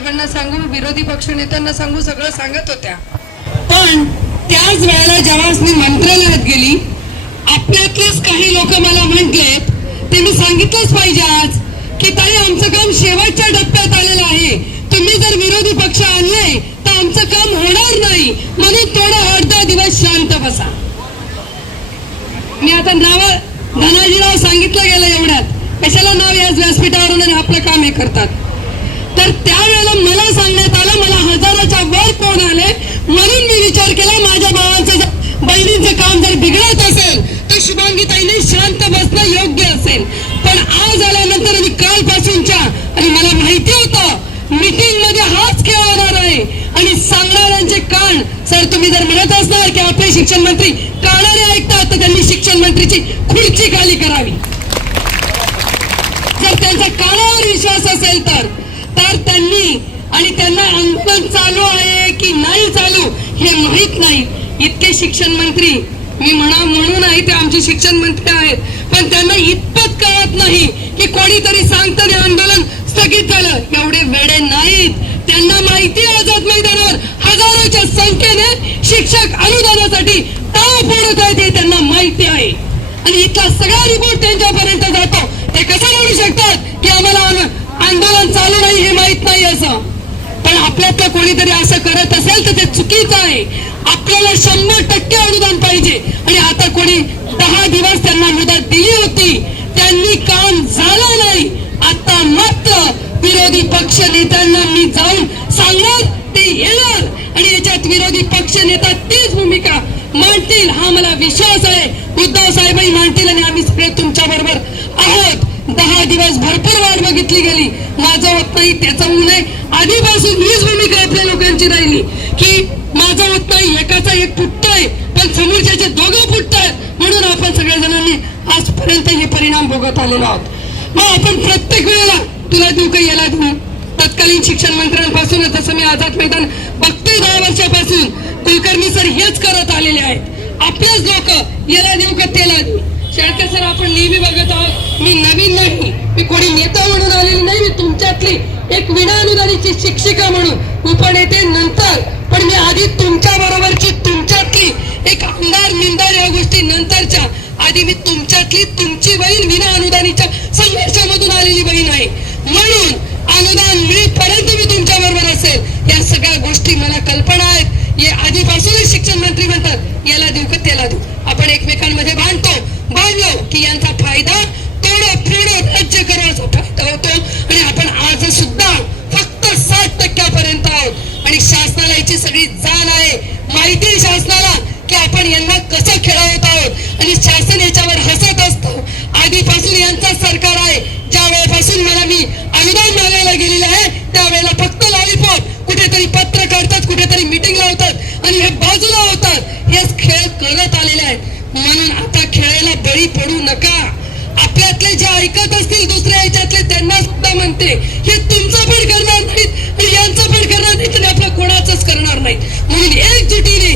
साहेबांना सांगू विरोधी पक्ष नेत्यांना सांगू सगळं सांगत होत्या. पण त्याच वेळेला जेव्हा मी मंत्रालयात गेली आपल्यातलेच काही लोक मला म्हटलेत ते मी सांगितलंच पाहिजे आज की ताई आमचं काम शेवटच्या टप्प्यात आलेलं आहे. तुम्ही जर विरोधी पक्ष आणले तर आमचं काम होणार नाही. म्हणून थोडं अर्धा दिवस शांत बसा. मी आता नाव धनाजीराव सांगितलं गेलं एवढ्यात. कशाला नाव याच व्यासपीठावरून आणि आपलं काम हे करतात? तर त्यावेळेला मला सांगण्यात आलं मला हजाराच्या वर फोन आले म्हणून मी विचार केला माझ्या भावांचं बहिणींचं काम जर बिघडत असेल तर शुभांगीताईने शांत बसणं योग्य असेल. पण आज आल्यानंतर आणि कालपासूनच्या आणि मला माहिती होतं मीटिंगमध्ये हाच खेळ होणार आहे. आणि सांगणाऱ्यांचे कान सर तुम्ही जर म्हणत असणार की आपले शिक्षण मंत्री कानारे ऐकतात तर त्यांनी शिक्षण मंत्रीची खुर्ची खाली करावी. जर त्यांचा कानावर विश्वास असेल तर तर त्यांनी आणि त्यांना आंदोलन चालू आहे की नाही चालू हे माहीत नाही. इतके शिक्षण मंत्री मी म्हणा म्हणून आहे ते आमचे शिक्षण मंत्री आहेत. पण त्यांना इतपत कळत नाही की कोणीतरी सांगतं आंदोलन स्थगित झालं. एवढे वेडे नाहीत. त्यांना माहिती आझाद मैदानावर हजारोच्या संख्येने शिक्षक अनुदानासाठी ताव फोडत आहेत हे त्यांना माहिती आहे. आणि इथला सगळा रिपोर्ट त्यांच्यापर्यंत जातो ते कसं म्हणू शकतात की आम्हाला आन- आंदोलन चालू नाही हे माहीत नाही असं. पण आपल्यातलं कोणीतरी असं करत असेल तर ते चुकीचं आहे. आपल्याला शंभर टक्के अनुदान पाहिजे. आणि आता कोणी दहा दिवस त्यांना मुदत दिली होती. त्यांनी काम झालं नाही. आता मात्र विरोधी पक्ष नेत्यांना मी जाऊन सांगणार ते येणार. आणि याच्यात विरोधी पक्ष नेता तीच भूमिका मांडतील हा मला विश्वास आहे. उद्धव साहेबही मांडतील आणि आम्ही तुमच्या बरोबर आहोत. दहा दिवस भरपूर वाट बघितली गेली. माझं होत नाही त्याचं होऊ नये आधीपासून हीच भूमिका आपल्या लोकांची राहिली. की माझं होत नाही एकाचा एक फुटतोय पण समोरच्याचे दोघं फुटतायत म्हणून आपण सगळ्या जणांनी आजपर्यंत हे परिणाम भोगत आलेलो आहोत. मग आपण प्रत्येक वेळेला तुला देऊ का याला देऊ? तत्कालीन शिक्षण मंत्र्यांपासून जसं मी आझाद मैदान बघते दहा वर्षापासून कुलकर्णी सर हेच करत आलेले आहेत. आपलेच लोक याला देऊ का त्याला देऊ? शेळके सर आपण नेहमी बघत आहोत. मी नवीन नाही. मी कोणी नेता म्हणून आलेली नाही मी तुमच्यातली एक विनाअनुदानीची शिक्षिका म्हणून. उपनेते नंतर. पण मी आधी तुमच्या बरोबरची तुमच्यातली एक आमदार निंदार या गोष्टी नंतरच्या. आधी मी तुमच्यातली तुमची बहीण विना अनुदानीच्या संघर्षामधून आलेली बहीण आहे. म्हणून अनुदान मिळेपर्यंत मी तुमच्या बरोबर असेल. या सगळ्या गोष्टी मला कल्पना आहेत. हे आधीपासूनच शिक्षण मंत्री म्हणतात. याला देऊ का त्याला देऊ आपण एकमेकांमध्ये बांधतो बांधलो की यांचा फायदा तोडो फिरडो राज्य करायचा फायदा होतो आणि आपण आज सुद्धा फक्त साठ टक्क्यापर्यंत आहोत आणि शासनाला सगळी जाण आहे. माहिती आहे शासनाला की आपण यांना कसं खेळवत आहोत? आणि शासन याच्यावर हसत असतो. आधीपासून यांचं सरकार आहे. ज्या वेळेपासून मला मी अनुदान मागायला गेलेलं आहे त्यावेळेला फक्त लॉलीपॉप कुठेतरी पत्र काढतात कुठेतरी मिटिंग लावतात आणि हे बाजूला होतात. हेच खेळ करत आलेले आहेत. म्हणून आता खेळायला बळी पडू नका. आपल्यातले जे ऐकत असतील दुसऱ्या याच्यातले त्यांना सुद्धा म्हणते हे तुमचं पण करणार नाहीत यांचं पण करणार नाहीत आणि आपलं कोणाचंच करणार नाहीत. म्हणून एकजुटीने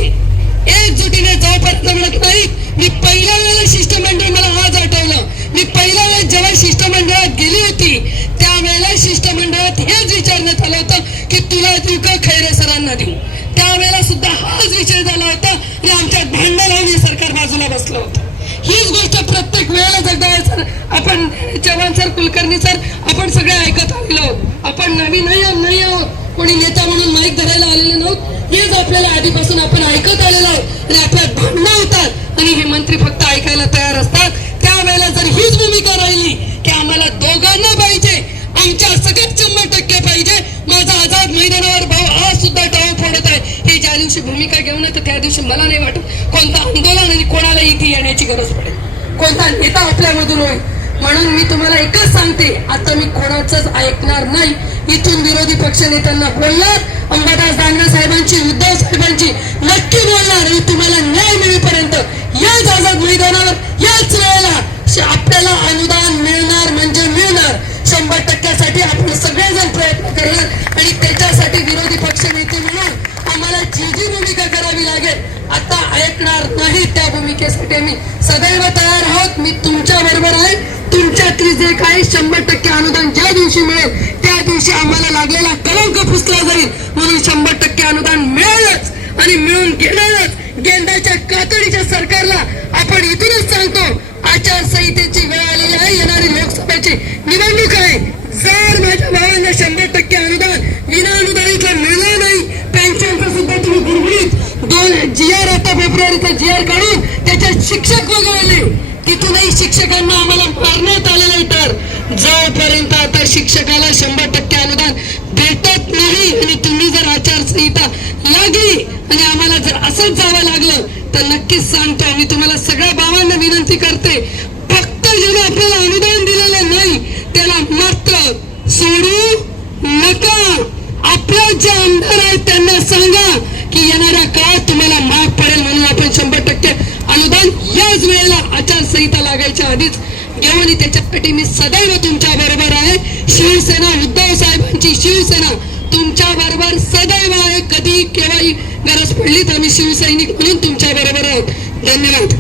एकजुटीने जोपर्यंत म्हणत नाही मी पहिल्या वेळेला शिष्टमंडळ मला आज आठवलं. मी पहिल्या वेळेस जेव्हा शिष्टमंडळात गेली होती त्यावेळेला शिष्टमंडळात हेच विचारण्यात आलं होतं की तुला देऊ का खैरे सरांना देऊ. त्यावेळेला सुद्धा हाच विचार झाला होता आणि आमच्यात भांडण लावून हे सरकार बाजूला बसलं होतं. हीच गोष्ट प्रत्येक वेळेला जगदाळे सर आपण चव्हाण सर कुलकर्णी सर आपण सगळे ऐकत आलेलो आहोत. आपण नवीन नाही आहोत नाही आहोत. कोणी नेता म्हणून माईक धरायला आलेले नव्हत. हेच आपल्याला आधीपासून आपण ऐकत आलेलो आहोत. आणि आपल्यात भांडणं होतात आणि हे मंत्री फक्त ऐकायला तयार असतात. त्यावेळेला जर हीच भूमिका राहिली की आम्हाला दोघांना पाहिजे आमच्या सगळ्यात शंभर टक्के पाहिजे माझा आझाद मैदानावर भाऊ आज सुद्धा डाव फोडत आहे. हे ज्या दिवशी भूमिका घेऊ नये तर त्या दिवशी मला नाही वाटत. कोणतं आंदोलन आणि कोणा करण्याची गरज पडेल. कोणता नेता आपल्यामधून होईल? म्हणून मी तुम्हाला एकच सांगते आता मी कोणाचंच ऐकणार नाही. इथून विरोधी पक्ष नेत्यांना बोलणार अंबादास दानवे साहेबांची उद्धव साहेबांची नक्की बोलणार. आणि तुम्हाला न्याय मिळेपर्यंत याच आझाद मैदानावर याच वेळेला आपल्याला अनुदान मिळणार म्हणजे मिळणार. शंभर टक्क्यासाठी आपण सगळेजण प्रयत्न करणार. आणि त्याच्यासाठी विरोधी पक्ष नेते म्हणून आम्हाला जी जी भूमिका करावी लागेल आता ऐकणार भूमिकेसाठी आम्ही सदैव तयार आहोत. मी तुमच्या बरोबर आहे. तुमच्यातली जे काही शंभर टक्के अनुदान ज्या दिवशी मिळेल त्या दिवशी आम्हाला लागलेला कलंक पुसला जाईल. म्हणून शंभर टक्के अनुदान मिळेलच आणि मिळून घेणारच गेंदाच्या कातडीच्या सरकारला आपण इथूनच सांगतो आचार वेळ आलेली आहे येणारी लोकसभेची निवडणूक आहे जर माझ्या भावांना शंभर टक्के अनुदान विना अनुदानितलं मिळणार नाही पेन्शनचं सुद्धा तुम्ही गुरगुरीत दोन जी आर आता फेब्रुवारीचा काढून शिक्षक वगळले. तिथूनही शिक्षकांना आम्हाला मारण्यात आलेलं तर. जोपर्यंत आता शिक्षकाला शंभर टक्के अनुदान भेटत नाही आणि तुम्ही जर आचारसंहिता लागली आणि आम्हाला जर असंच जावं लागलं तर नक्कीच सांगतो मी तुम्हाला सगळ्या भावांना विनंती करते फक्त ज्याने आपल्याला अनुदान दिलेलं नाही त्याला मात्र सोडू नका. आपलं जे आमदार आहेत त्यांना सांगा की येणाऱ्या काळात तुम्हाला माफ पडेल म्हणून आपण शंभर टक्के अनुदान याच वेळेला आचारसंहिता लागायच्या आधीच घेऊन आणि त्याच्यासाठी मी सदैव तुमच्या बरोबर आहे. शिवसेना उद्धव साहेबांची शिवसेना तुमच्या बरोबर सदैव आहे. कधी केव्हाही गरज पडली तर आम्ही शिवसैनिक म्हणून तुमच्या बरोबर आहोत. धन्यवाद.